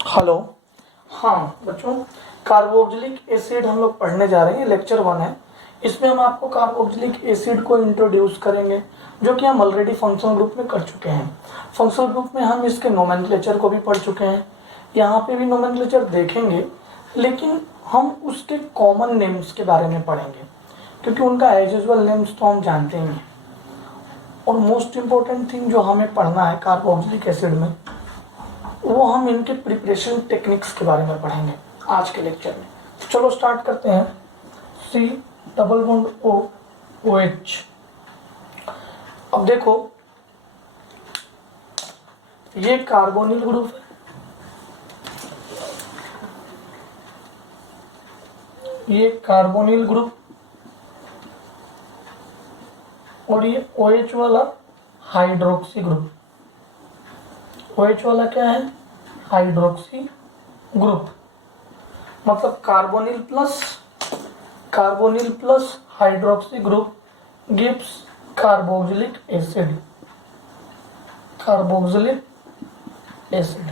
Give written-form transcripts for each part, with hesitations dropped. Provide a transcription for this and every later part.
Hello. हाँ बच्चों, carboxylic acid हम लोग पढ़ने जा रहे हैं। लेक्चर 1 है। इसमें हम आपको कार्बोक्सिलिक एसिड को इंट्रोड्यूस करेंगे, जो कि हम ऑलरेडी फंक्शनल ग्रुप में कर चुके हैं। फंक्शनल ग्रुप में हम इसके नोमेनक्लेचर को भी पढ़ चुके हैं। यहाँ पे भी नोमेनक्लेचर देखेंगे, लेकिन हम उसके कॉमन नेम्स के बारे में पढ़ेंगे, क्योंकि उनका एज यूजुअल नेम्स तो हम जानते ही हैं। और मोस्ट इम्पोर्टेंट थिंग जो हमें पढ़ना है कार्बोक्सिलिक एसिड में, वो हम इनके प्रिपरेशन टेक्निक्स के बारे में पढ़ेंगे आज के लेक्चर में। तो चलो स्टार्ट करते हैं। C double bond O O H. अब देखो, ये कार्बोनिल ग्रुप है, ये कार्बोनिल ग्रुप, और ये OH वाला हाइड्रोक्सी ग्रुप। OH वाला क्या है? Hydroxy group. मतलब carbonyl plus hydroxy group gives carboxylic acid. Carboxylic acid,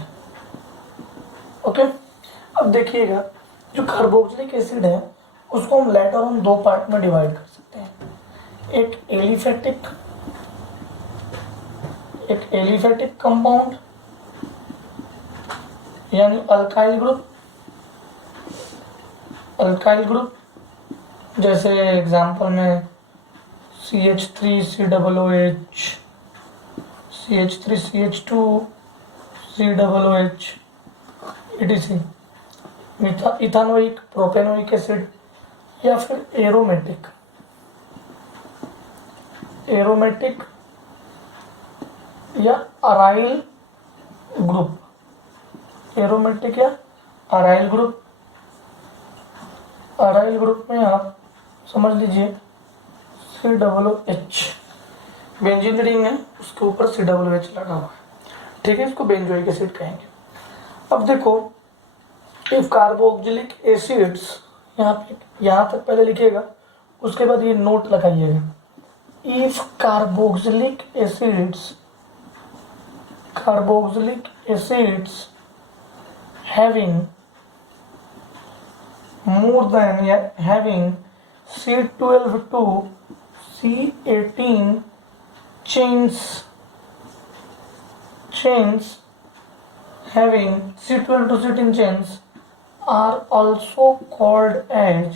okay. अब देखिएगा, जो कार्बोक्सिलिक एसिड है उसको हम लेटर ऑन दो पार्ट में डिवाइड कर सकते हैं। एक एलिफेटिक कंपाउंड यानी अल्काइल ग्रुप, जैसे एग्जांपल में CH3COOH, CH3CH2 COOH etc। Ethanoic propanoic acid, या फिर एरोमेटिक या अराइल ग्रुप। एरोमेटिक या अराइल ग्रुप में आप समझ लीजिए COOH, बेंजीन रिंग है, उसके ऊपर COOH लगा हुआ है, ठीक है। इसको बेंजोइक एसिड कहेंगे। अब देखो, इफ कार्बोक्सिलिक एसिड्स, यहाँ तक पहले लिखिएगा, उसके बाद ये नोट लगाइएगा। If carboxylic acids having more than having C12 to C18 chains having C12 to C18 chains are also called as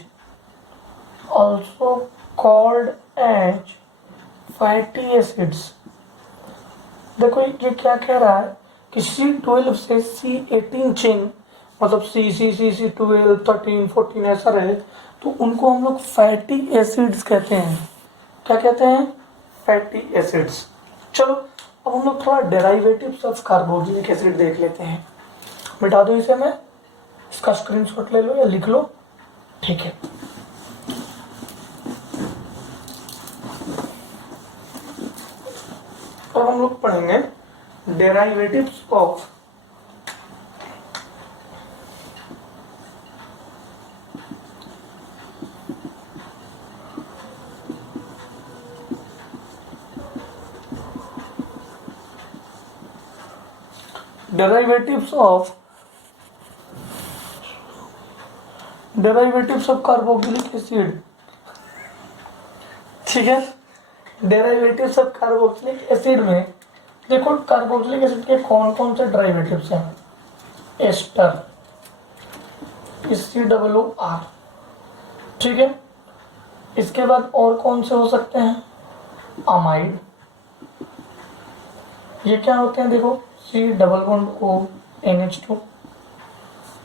fatty acids। देखो ये क्या कह रहा है कि C12 से C18 चेन, मतलब C12 13 14 ऐसा रहे, तो उनको हम लोग फैटी एसिड्स कहते हैं। क्या कहते हैं? Fatty acids. चलो अब हम लोग थोड़ा डेराइवेटिव्स ऑफ कार्बोक्सिलिक एसिड देख लेते हैं। मिटा दो इसे, मैं इसका स्क्रीनशॉट ले लो या लिख लो, ठीक है। अब हम लोग पढ़ेंगे डेराइवेटिव्स ऑफ कार्बोक्सिलिक एसिड, ठीक है। डेरिवेटिव्स ऑफ कार्बोक्सिलिक एसिड में देखो, कार्बोक्सिलिक एसिड के कौन कौन से डेरिवेटिव्स हैं? एस्टर, COOR, ठीक है। इसके बाद और कौन से हो सकते हैं? अमाइड। ये क्या होते हैं? देखो, C+O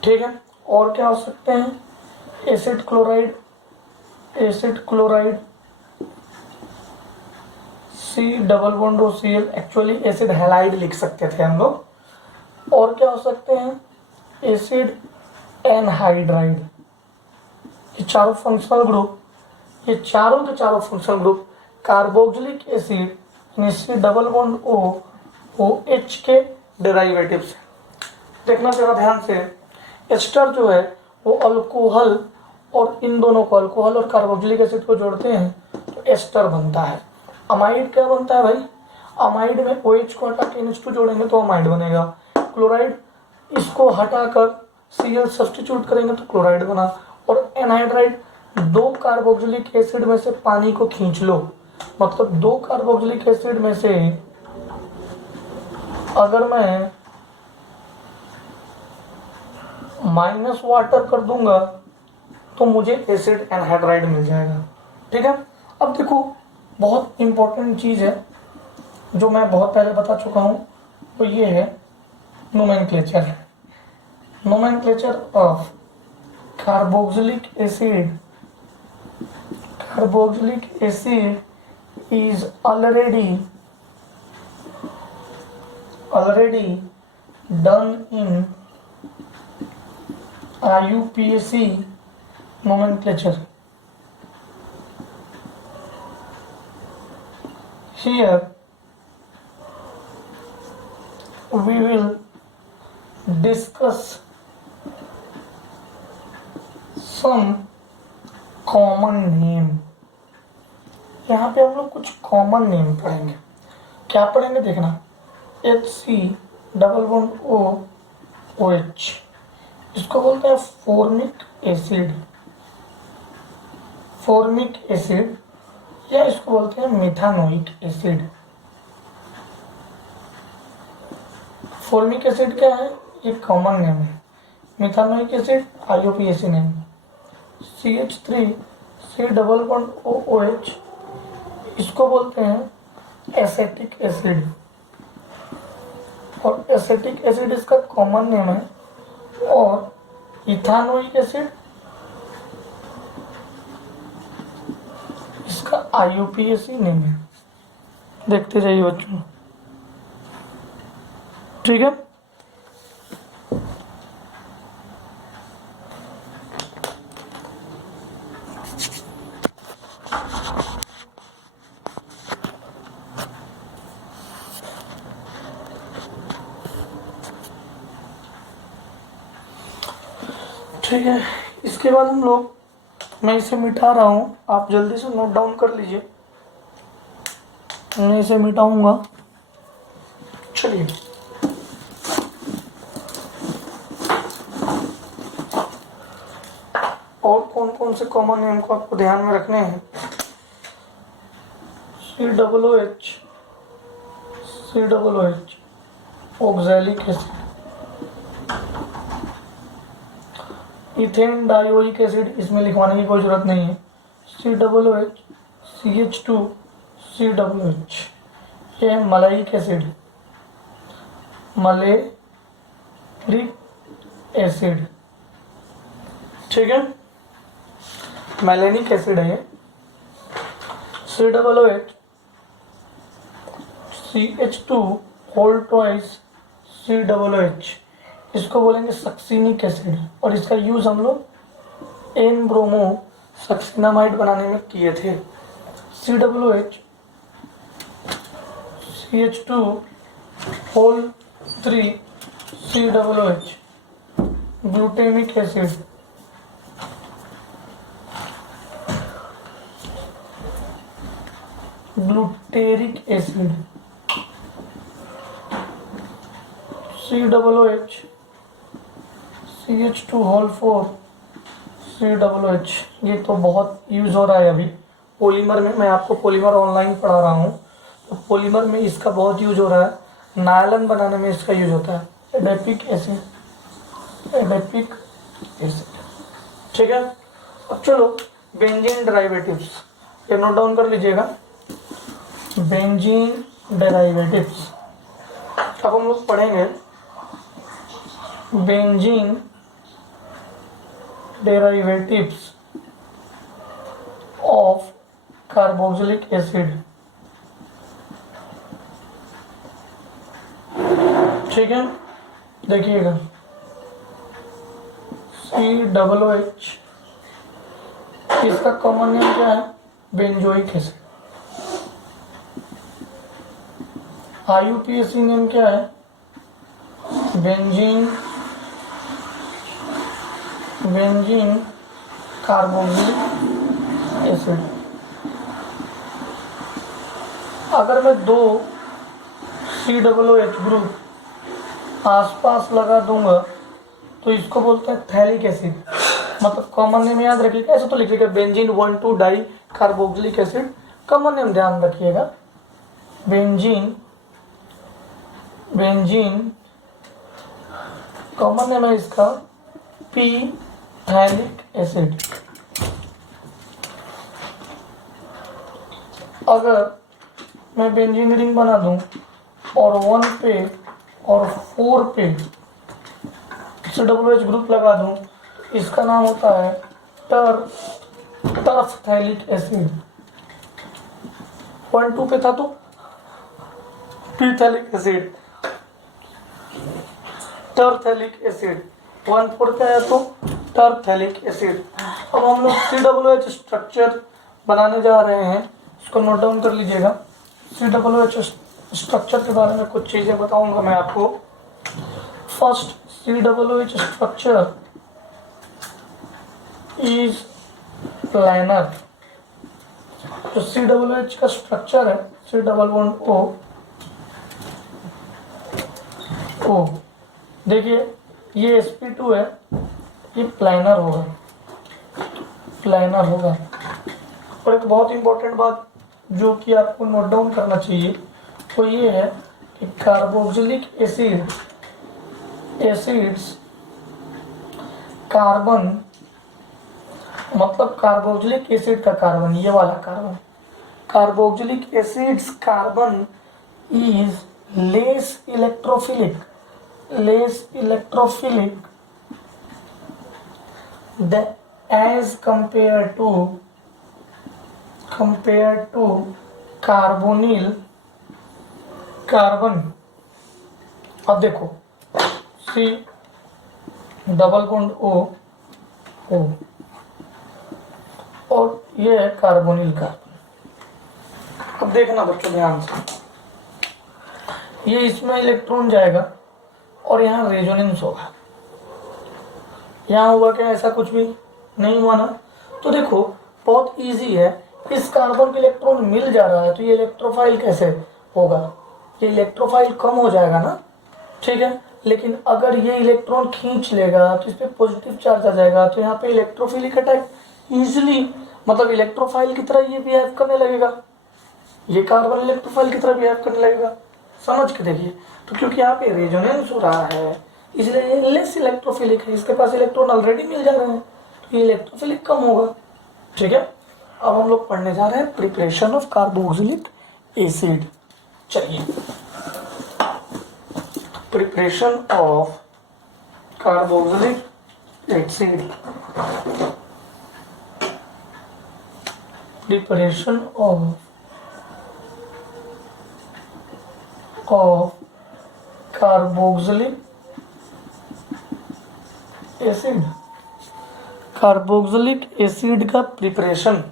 ठीक है। और क्या हो सकते हैं? Acid chloride, C+OCl, actually acid halide लिख सकते थे हम लोग। और क्या हो सकते हैं? Acid anhydride. ये चारों फंक्शनल ग्रुप, ये चारों के चारों functional group carboxylic acid COOH के डेरिवेटिव्स हैं। देखना जरा ध्यान से, एस्टर जो है वो अल्कोहल, और इन दोनों को, अल्कोहल और कार्बोक्सिलिक एसिड को जोड़ते हैं तो एस्टर बनता है। अमाइड क्या बनता है भाई? अमाइड में OH को हटा के NH2 जोड़ेंगे तो अमाइड बनेगा। क्लोराइड इसको हटाकर Cl सब्स्टिट्यूट करेंगे तो क्लोराइड बना। और एनहाइड्राइड, 2 कार्बोक्सिलिक एसिड में से पानी को खींच लो, मतलब 2 कार्बोक्सिलिक एसिड में से अगर मैं माइनस वाटर कर दूंगा तो मुझे एसिड एनहाइड्राइड मिल जाएगा। ठीक है। अब देखो बहुत इंपॉर्टेंट चीज है जो मैं बहुत पहले बता चुका हूं, तो ये है nomenclature. Nomenclature of carboxylic acid. Carboxylic acid is already done in IUPAC nomenclature. Here we will discuss some common name. यहाँ पे हम लोग कुछ कॉमन नेम पढ़ेंगे। क्या पढ़ेंगे देखना, HCOOH, इसको बोलते हैं फॉर्मिक एसिड। फॉर्मिक एसिड या इसको बोलते हैं मिथानोइक एसिड। फॉर्मिक एसिड क्या है, ये कॉमन नेम है। मिथानोइक एसिड IUPAC नेम। CH3COOH, इसको बोलते हैं एसेटिक एसिड। और एसेटिक एसिड इसका कॉमन नेम है। और इथानोइक एसिड इसका IUPAC नेम है। देखते जाइए बच्चों। ठीक है। ठीक है, इसके बाद हम लोग, मैं इसे मिटा रहा हूं, आप जल्दी से नोट डाउन कर लीजिए। मैं इसे मिटाऊंगा। चलिए, और कौन कौन से कॉमन नेम को आपको ध्यान में रखने हैं। COOH oxalic acid. Ethane dioic acid, इसमें लिखवाने की कोई जरूरत नहीं है। COOH CH2COOH, ये है मलाइक एसिड। मलेरिक एसिड। ठीक है, मैलेनिक एसिड है ये। COOH CH2 whole twice COOH, इसको बोलेंगे सक्सीनिक एसिड। और इसका यूज हम लोग एन ब्रोमो सक्सीनामाइड बनाने में किए थे। COOH CH2 whole 3 COOH, glutamic acid. Glutaric acid. COOH CH2 whole 4 COOH, ये तो बहुत यूज हो रहा है अभी पॉलीमर में। मैं आपको पॉलीमर ऑनलाइन पढ़ा रहा हूँ, तो पॉलीमर में इसका बहुत यूज हो रहा है। नायलन बनाने में इसका यूज होता है। Adipic acid. ठीक है। अब चलो बेंजीन डेरिवेटिव्स, ये नोट डाउन कर लीजिएगा। बेंजीन डेरिवेटिव्स, अब हम लोग पढ़ेंगे benzene derivatives of carboxylic acid. ठीक है, देखिएगा COOH, इसका कॉमन नेम क्या है, बेंजोइक एसिड। IUPAC नेम क्या है, बेंजीन कार्बोक्सिलिक एसिड। अगर मैं 2 COOH ग्रुप आसपास लगा दूंगा तो इसको बोलते हैं थैलिक एसिड। मतलब कॉमन नेम याद रखिएगा, ऐसे तो लिखिएगा benzene 1,2 di carboxylic acid, common name ध्यान रखिएगा बेंजीन कॉमन नेम है इसका पी थैलिक एसिड। अगर मैं बेंजीन रिंग बना दूं और 1 पे और 4 पे COOH ग्रुप लगा दूं, इसका नाम होता है टर्फ थैलिक एसिड। 1,2 पे था तो पी थैलिक एसिड, टरथैलिक एसिड। 1,4 पे है तो टरथैलिक एसिड। अब हम लोग COOH स्ट्रक्चर बनाने जा रहे हैं, इसको नोट डाउन कर लीजिएगा। COOH स्ट्रक्चर के बारे में कुछ चीज़ें बताऊंगा मैं आपको। First, COOH structure is planar। जो COOH का स्ट्रक्चर है C डबल बॉन्ड O, देखिए ये sp2 है, ये प्लानर होगा। और एक बहुत इंपॉर्टेंट बात जो कि आपको नोट डाउन करना चाहिए वो ये है कि कार्बोक्सिलिक एसिड्स कार्बन, मतलब कार्बोक्सिलिक एसिड का कार्बन, ये वाला carbon, carboxylic acids carbon is less electrophilic as compared to carbonyl carbon. अब देखो C डबल बॉन्ड O और ये है कार्बोनिल कार्बन। अब देखना बच्चों ध्यान से, ये इसमें इलेक्ट्रॉन जाएगा और यहाँ रेजोनेंस होगा। यहाँ हुआ क्या? ऐसा कुछ भी नहीं हुआ ना। तो देखो बहुत इजी है, इस कार्बन के इलेक्ट्रॉन मिल जा रहा है तो ये इलेक्ट्रोफाइल कैसे होगा? ये इलेक्ट्रोफाइल कम हो जाएगा ना, ठीक है। लेकिन अगर ये इलेक्ट्रॉन खींच लेगा तो इस पर पॉजिटिव चार्ज आ जाएगा, तो यहाँ पे इलेक्ट्रोफिलिक अटैक इजिली, मतलब इलेक्ट्रोफाइल की तरह ये बिहेव करने लगेगा, ये कार्बन इलेक्ट्रोफाइल की तरह बिहेव करने लगेगा। समझ के देखिए, तो क्योंकि यहाँ पे रेजोनेंस हो रहा है इसलिए ये लेस इलेक्ट्रोफिलिक है, इसके पास इलेक्ट्रॉन ऑलरेडी मिल जा रहे हैं तो ये इलेक्ट्रोफिलिक कम होगा, ठीक है। अब हम लोग पढ़ने जा रहे हैं प्रिपरेशन ऑफ कार्बोक्सिलिक एसिड। चलिए, preparation of carboxylic acid, preparation of carboxylic acid, carboxylic acid का प्रिपरेशन।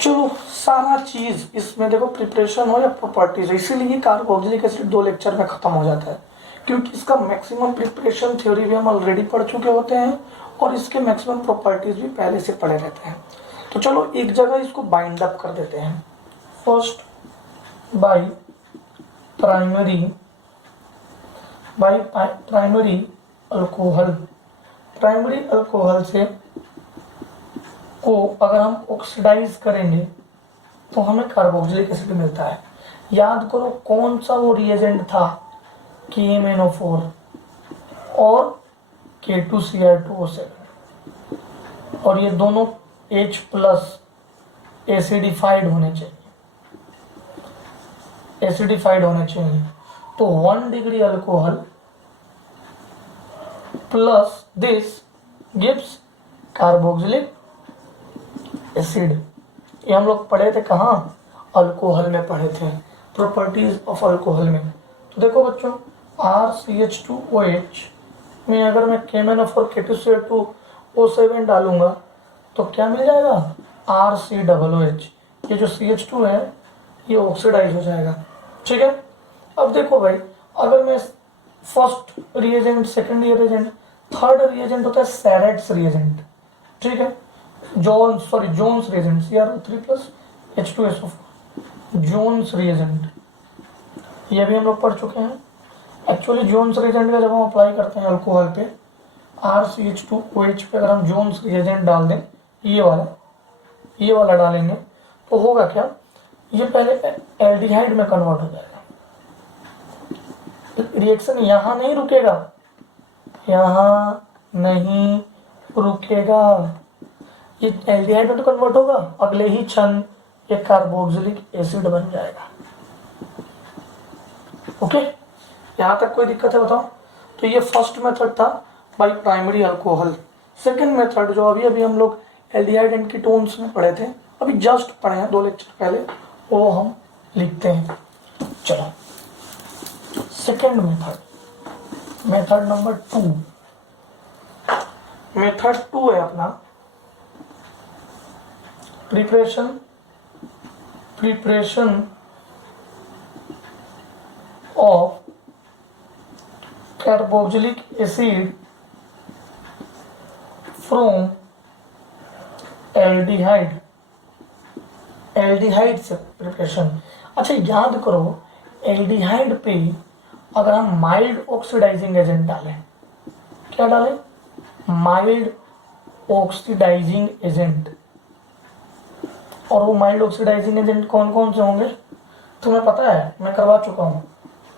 चलो सारा चीज इसमें देखो, प्रिपरेशन हो या प्रॉपर्टीज, इसीलिए कार्बोक्सिलिक एसिड 2 लेक्चर में खत्म हो जाता है, क्योंकि इसका मैक्सिमम प्रिपरेशन थ्योरी भी हम ऑलरेडी पढ़ चुके होते हैं और इसके मैक्सिमम प्रॉपर्टीज भी पहले से पढ़े रहते हैं। तो चलो एक जगह इसको बाइंड अप कर देते हैं। फर्स्ट बाय प्राइमरी अल्कोहल से को अगर हम ऑक्सीडाइज करेंगे तो हमें कार्बोक्सिलिक एसिड मिलता है। याद करो कौन सा वो रिएजेंट था, KMnO4 और K2Cr2O7, और ये दोनों H+ एसिडिफाइड होने चाहिए। तो 1 degree alcohol plus this gives carboxylic acid. ये हम लोग पढ़े थे कहाँ? अल्कोहल में पढ़े थे, प्रॉपर्टीज ऑफ अल्कोहल में। तो देखो बच्चों, RCH2OH में अगर मैं KMnO4 K2Cr2O7 डालूंगा तो क्या मिल जाएगा? RCOOH। ये जो CH2 है ये ऑक्सीडाइज हो जाएगा, ठीक है। अब देखो भाई, अगर मैं first reagent, second reagent, third reagent होता है सैरेट्स रिएजेंट, ठीक है, Jones reagent, CrO3+H2SO4, Jones reagent, ये भी हम लोग पढ़ चुके हैं। एक्चुअली जोन्स रिएजेंट का जब हम अप्लाई करते हैं अल्कोहल पे RCH2OH पे अगर हम जोन्स रिएजेंट डाल दें, ये वाला डालेंगे तो होगा क्या, ये पहले एल्डिहाइड में कन्वर्ट हो जाएगा। रिएक्शन यहाँ नहीं रुकेगा, ये एल्डिहाइड में तो कन्वर्ट होगा, अगले ही क्षण ये कार्बोक्सिलिक एसिड बन जाएगा। ओके, यहाँ तक कोई दिक्कत है बताओ? तो ये फर्स्ट मेथड था by primary alcohol. Second method जो अभी हम लोग एल्डिहाइड एंड कीटोन्स में पढ़े थे, अभी जस्ट पढ़े हैं 2 लेक्चर पहले, वो हम लिखते हैं। चलो सेकेंड मेथड नंबर 2। मेथड 2 है अपना preparation of carboxylic acid from aldehyde से प्रिपरेशन। अच्छा याद करो, एल्डिहाइड पे अगर हम माइल्ड ऑक्सीडाइजिंग एजेंट डालें, क्या डालें? Mild oxidising agent. और वो माइल्ड ऑक्सीडाइजिंग एजेंट कौन कौन से होंगे तुम्हें पता है, मैं करवा चुका हूँ।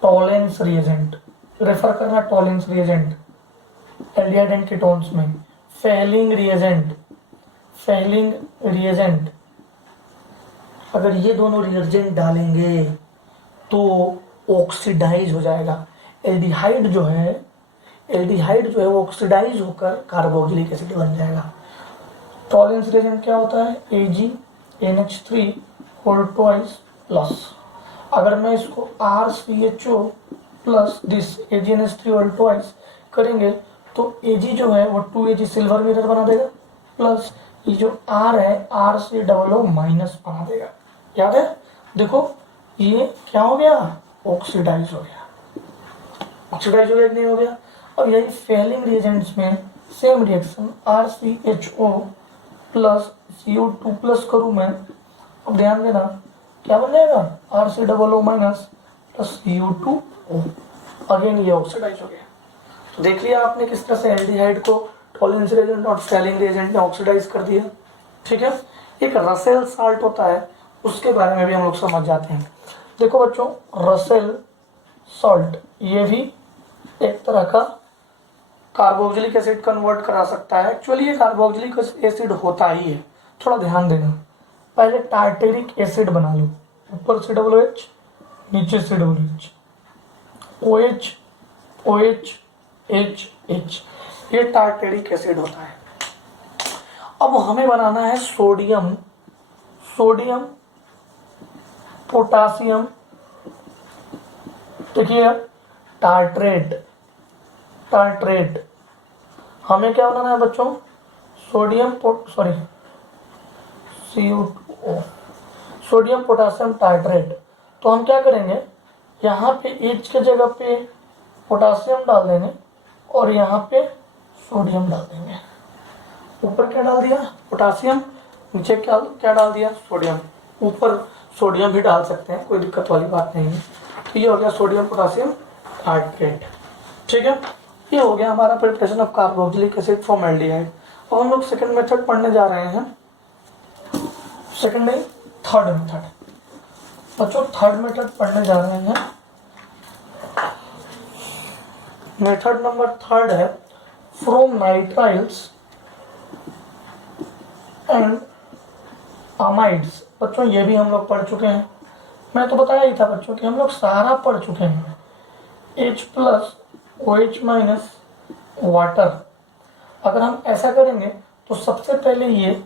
टॉलेंस रिएजेंट, रेफर करना Tollens reagent aldehyde and ketones में। फेलिंग रिएजेंट, अगर ये दोनों रिएजेंट डालेंगे तो ऑक्सीडाइज हो जाएगा। एल्डिहाइड जो है वो ऑक्सीडाइज होकर कार्बोक्सिलिक एसिड बन जाएगा। टॉलेंस रिएजेंट क्या होता है? AgNH3 whole twice plus. अगर मैं इसको RCHO plus this AgNH3 whole twice करेंगे तो Ag जो है वो 2Ag सिल्वर मिरर बना देगा, प्लस ये जो R है RCOO माइनस बना देगा। याद है? देखो ये क्या हो गया? ऑक्सीडाइज हो गया कि नहीं हो गया? अब यही फेलिंग रिएजेंट्स में same reaction RCHO plus CO2 plus करूँ मैं, अब ध्यान देना क्या बन जाएगा? RCOO minus plus CO2O। Again ये ऑक्सीडाइज हो गया। तो देख लिया आपने किस तरह से एल्डिहाइड को टॉलेंस रिएजेंट और फेलिंग रिएजेंट ने ऑक्सीडाइज कर दिया। ठीक है, एक रसेल साल्ट होता है, उसके बारे में भी हम लोग समझ जाते हैं। देखो बच्चों, रसेल सॉल्ट ये भी एक तरह का कार्बोक्सिलिक एसिड कन्वर्ट करा सकता है। एक्चुअली ये कार्बोक्सिलिक एसिड होता ही है, थोड़ा ध्यान देना। पहले टार्टेरिक एसिड बना लो, ऊपर से OH नीचे से OH, OH H, ये टार्टेरिक एसिड होता है। अब हमें बनाना है सोडियम पोटासियम, देखिए टार्ट्रेट। हमें क्या बनाना है बच्चों? CO2O, sodium potassium tartrate. तो हम क्या करेंगे, यहाँ पे H के जगह पे पोटासियम डाल देंगे और यहाँ पे सोडियम डाल देंगे। ऊपर क्या डाल दिया? पोटासियम, नीचे क्या डाल दिया? सोडियम। ऊपर सोडियम भी डाल सकते हैं, कोई दिक्कत वाली बात नहीं है। तो ये हो गया सोडियम पोटासियम टार्ट्रेट। ठीक है, ये हो गया हमारा preparation of carboxylic acid from aldehyde. अब हम लोग सेकंड मेथड पढ़ने जा रहे हैं, सेकंड नहीं थर्ड मेथड। बच्चों थर्ड मेथड पढ़ने जा रहे हैं। मेथड नंबर 3 है फ्रॉम नाइट्राइल्स एंड अमाइड्स। बच्चों ये भी हम लोग पढ़ चुके हैं, मैं तो बताया ही था बच्चों कि हम लोग सारा पढ़ चुके हैं। H plus OH minus water. अगर हम ऐसा करेंगे तो सबसे पहले ये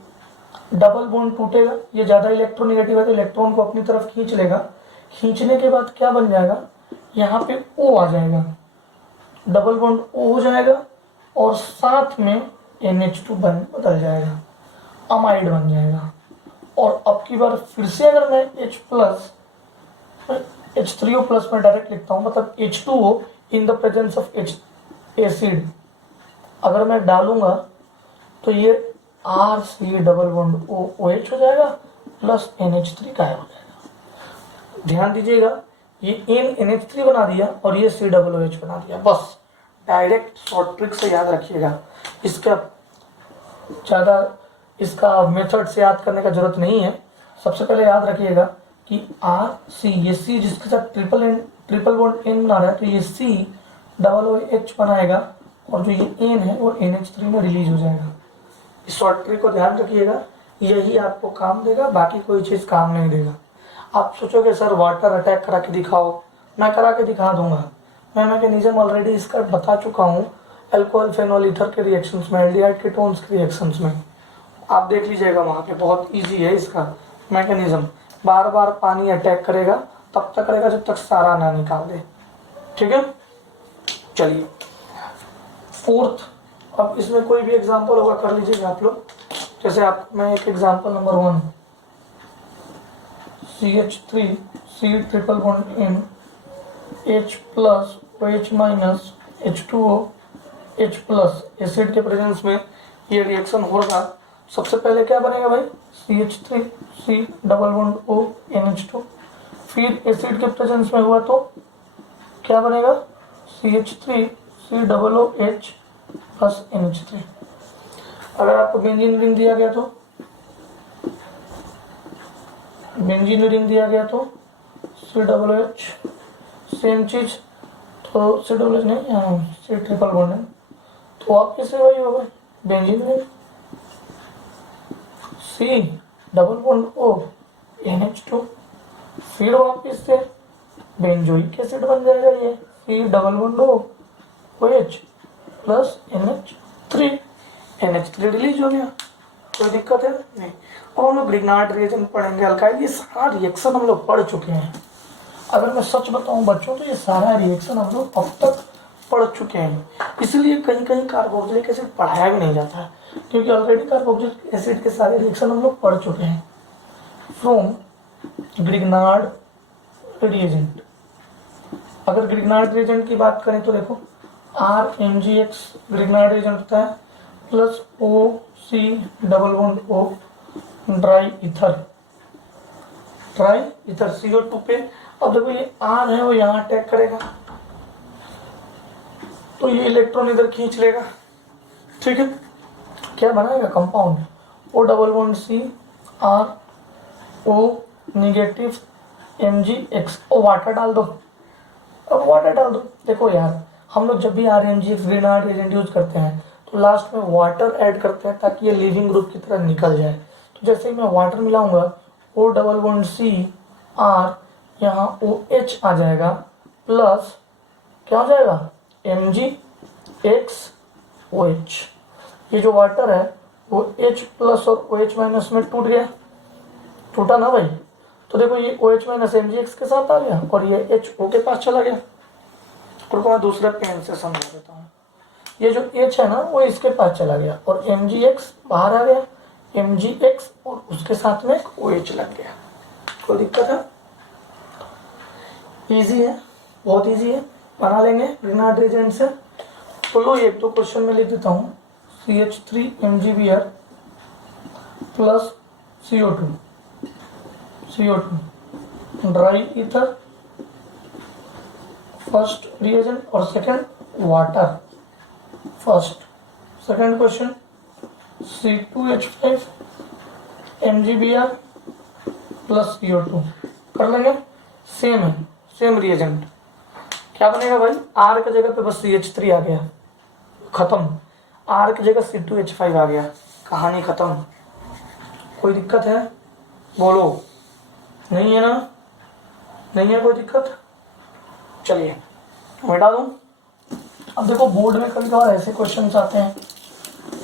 डबल बॉन्ड टूटेगा, ये ज़्यादा इलेक्ट्रोनेगेटिव है तो इलेक्ट्रॉन को अपनी तरफ खींच लेगा। खींचने के बाद क्या बन जाएगा? यहाँ पे O आ जाएगा, डबल बॉन्ड O हो जाएगा और साथ में NH2 बदल जाएगा, अमाइड बन जाएगा। और अब की बार फिर से अगर मैं H प्लस H3O प्लस में डायरेक्ट लिखता हूँ, मतलब H2O in the presence of acid अगर मैं डालूंगा तो ये RC डबल बॉन्ड OH हो जाएगा प्लस NH3 गायब हो जाएगा। ध्यान दीजिएगा, ये NH3 बना दिया और ये COOH बना दिया। बस डायरेक्ट शॉर्ट ट्रिक से याद रखिएगा, इसका ज़्यादा इसका मेथड से याद करने का जरूरत नहीं है। सबसे पहले याद रखिएगा कि RC, ये C जिसके साथ ट्रिपल बॉन्ड N बना रहा है, तो ये COOH बनाएगा और जो ये N है वो NH3 में रिलीज हो जाएगा। इस शॉर्ट ट्रिक को ध्यान रखिएगा, यही आपको काम देगा, बाकी कोई चीज़ काम नहीं देगा। आप सोचोगे सर वाटर अटैक करा के दिखाओ, मैं करा के दिखा दूंगा। मैं मैकेनिज्म ऑलरेडी इसका बता चुका हूँ, अल्कोहल फेनॉल ईथर के रिएक्शंस में, एल्डिहाइड कीटोन्स के रिएक्शंस में, आप देख लीजिएगा वहाँ पे, बहुत इजी है इसका मैकेनिज्म। बार बार पानी अटैक करेगा, तब तक करेगा जब तक सारा ना निकाल दे। ठीक है, चलिए फोर्थ, अब इसमें कोई भी एग्जांपल होगा कर लीजिएगा आप लोग। जैसे आप, मैं एक example number 1, CH3 C triple bond N H plus OH minus H2O H plus acid के प्रेजेंस में ये रिएक्शन होगा। सबसे पहले क्या बनेगा भाई, CH3 C double bond O NH2। फिर एसिड के प्रेजेंस में हुआ तो क्या बनेगा, CH3 C double OH plus NH3। अगर आपको बेंजीन रिंग दिया गया तो COOH, सेम चीज, तो COOH नहीं, C ट्रिपल बॉन्ड है, तो वापस से वही होगा benzene ring, C double bond O NH2, फिर वापस से बेंजोइक एसिड बन जाएगा ये C double bond O OH plus NH3 release हो गया। कोई दिक्कत है नहीं। और हम लोग ग्रिग्नार्ड रिएजेंट पढ़ेंगे, अल्काइल, ये सारा रिएक्शन हम लोग पढ़ चुके हैं। अगर मैं सच बताऊं बच्चों तो ये सारा रिएक्शन हम लोग अब तक पढ़ चुके हैं, इसलिए कहीं कहीं कार्बोक्सिलिक एसिड पढ़ाया भी नहीं जाता है, क्योंकि ऑलरेडी कार्बोक्सिलिक एसिड के सारे रिएक्शन हम लोग पढ़ चुके हैं। फ्रॉम ग्रिग्नार्ड रिएजेंट, अगर ग्रिग्नार्ड रिएजेंट की बात करें तो देखो RMgX ग्रिग्नार्ड रिएजेंट होता है, plus OC double bond O dry ether CO2 पे। अब देखो ये R है वो यहाँ अटैक करेगा, तो ये इलेक्ट्रॉन इधर खींच लेगा। ठीक है, क्या बनाएगा compound O double bond C R O negative MgX, और वाटर डाल दो। अब वाटर डाल दो, देखो यार हम लोग जब भी RMgX ग्रिग्नार्ड रिएजेंट यूज करते हैं तो लास्ट में वाटर ऐड करते हैं ताकि ये लिविंग ग्रुप की तरह निकल जाए। तो जैसे ही मैं वाटर मिलाऊंगा O double bond C R, यहाँ OH आ जाएगा, प्लस क्या हो जाएगा MgX OH। ये जो वाटर है वो H प्लस और OH माइनस में टूट गया, टूटा ना भाई। तो देखो ये OH माइनस MgX के साथ आ गया और ये HO के पास चला गया। तो मैं दूसरे पेन से समझा देता हूँ, ये जो H है ना वो इसके पास चला गया और MgX बाहर आ गया, MgX और उसके साथ में OH लग गया। कोई दिक्कत है, इजी है, बहुत इजी है, बना लेंगे ग्रिग्नार्ड रिएजेंट से। तो लो एक दो क्वेश्चन में लिख देता हूँ, CH3 MgBr plus CO2 dry ether first reagent और second water. First second question C2H5 MgBr plus CO2 कर लेंगे, सेम है, सेम रिएजेंट। क्या बनेगा भाई, R की जगह पे बस CH3 आ गया, खत्म। R की जगह C2H5 आ गया, कहानी खत्म। कोई दिक्कत है बोलो, नहीं है ना, नहीं है कोई दिक्कत। चलिए मिटा दूं। अब देखो बोर्ड में कभी कभार ऐसे क्वेश्चन आते हैं,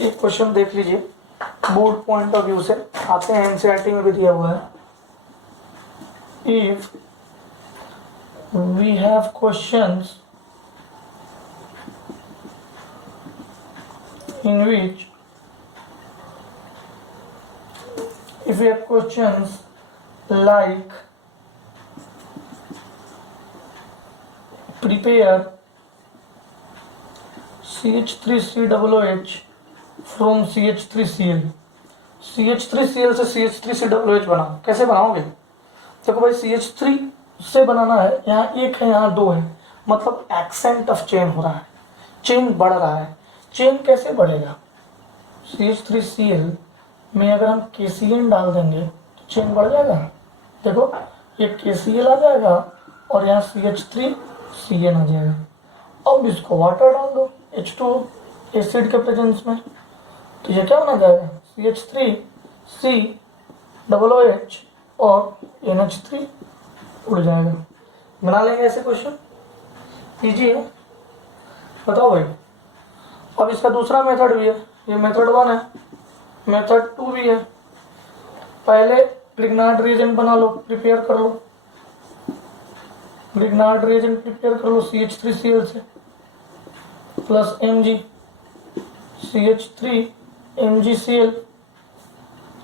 एक क्वेश्चन देख लीजिए, बोर्ड पॉइंट ऑफ व्यू से आते हैं, एनसीईआरटी में भी दिया हुआ है। If we have questions in which if we have questions like prepare CH3COOH from CH3Cl, CH3Cl से CH3COOH बनाओ, कैसे बनाओगे। देखो भाई CH3 से बनाना है, यहाँ एक है यहाँ दो है, मतलब एक्सेंट ऑफ चेन हो रहा है, चेन बढ़ रहा है। चेन कैसे बढ़ेगा? CH3Cl में अगर हम KCl डाल देंगे तो चेन बढ़ जाएगा। देखो ये KCl आ जाएगा और यहाँ CH3Cl आ जाएगा। अब इसको वाटर डाल दो H2O एसिड के प्रेजेंस में, तो ये क्या बना जाएगा? CH3COOH और NH3 उड़ जाएगा। बना लेंगे ऐसे क्वेश्चन, इजी है, बताओ भाई। अब इसका दूसरा मेथड भी है, ये मेथड 1 है, मेथड 2 भी है। पहले ग्रिग्नार्ड रिएजेंट बना लो, प्रिपेयर कर लो, ग्रिग्नार्ड रिएजेंट प्रिपेयर कर लो CH3Cl से प्लस Mg CH3MgCl।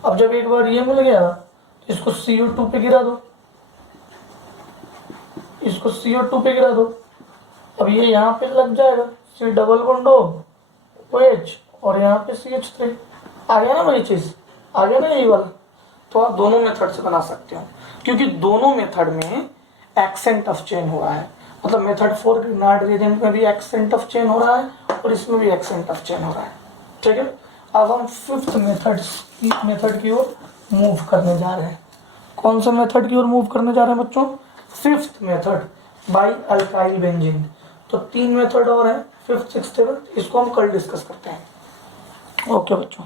अब जब एक बार ये मिल गया तो इसको CO2 पे गिरा दो, इसको CO2 पे गिरा दो। अब ये यहाँ पे लग जाएगा C डबल बॉन्ड OH और यहाँ पे CH3 आ गया ना भाई, चीज आ गया ना यही वाला। तो आप दोनों मेथड से बना सकते हो, क्योंकि दोनों मेथड में एक्सेंट ऑफ चेन हो रहा है। मतलब मेथड 4 ग्रिग्नार्ड रिएजेंट में भी एक्सेंट ऑफ चेन हो रहा है और इसमें भी एक्सेंट ऑफ चेन हो रहा है। ठीक है, अब हम फिफ्थ मेथड की ओर मूव करने जा रहे हैं। कौन सा मेथड की ओर मूव करने जा रहे हैं बच्चों? Fifth method by alkyl benzene. तो 3 मेथड और हैं, फिफ्थ सिक्स्थ सेवन्थ, इसको हम कल डिस्कस करते हैं। ओके बच्चों।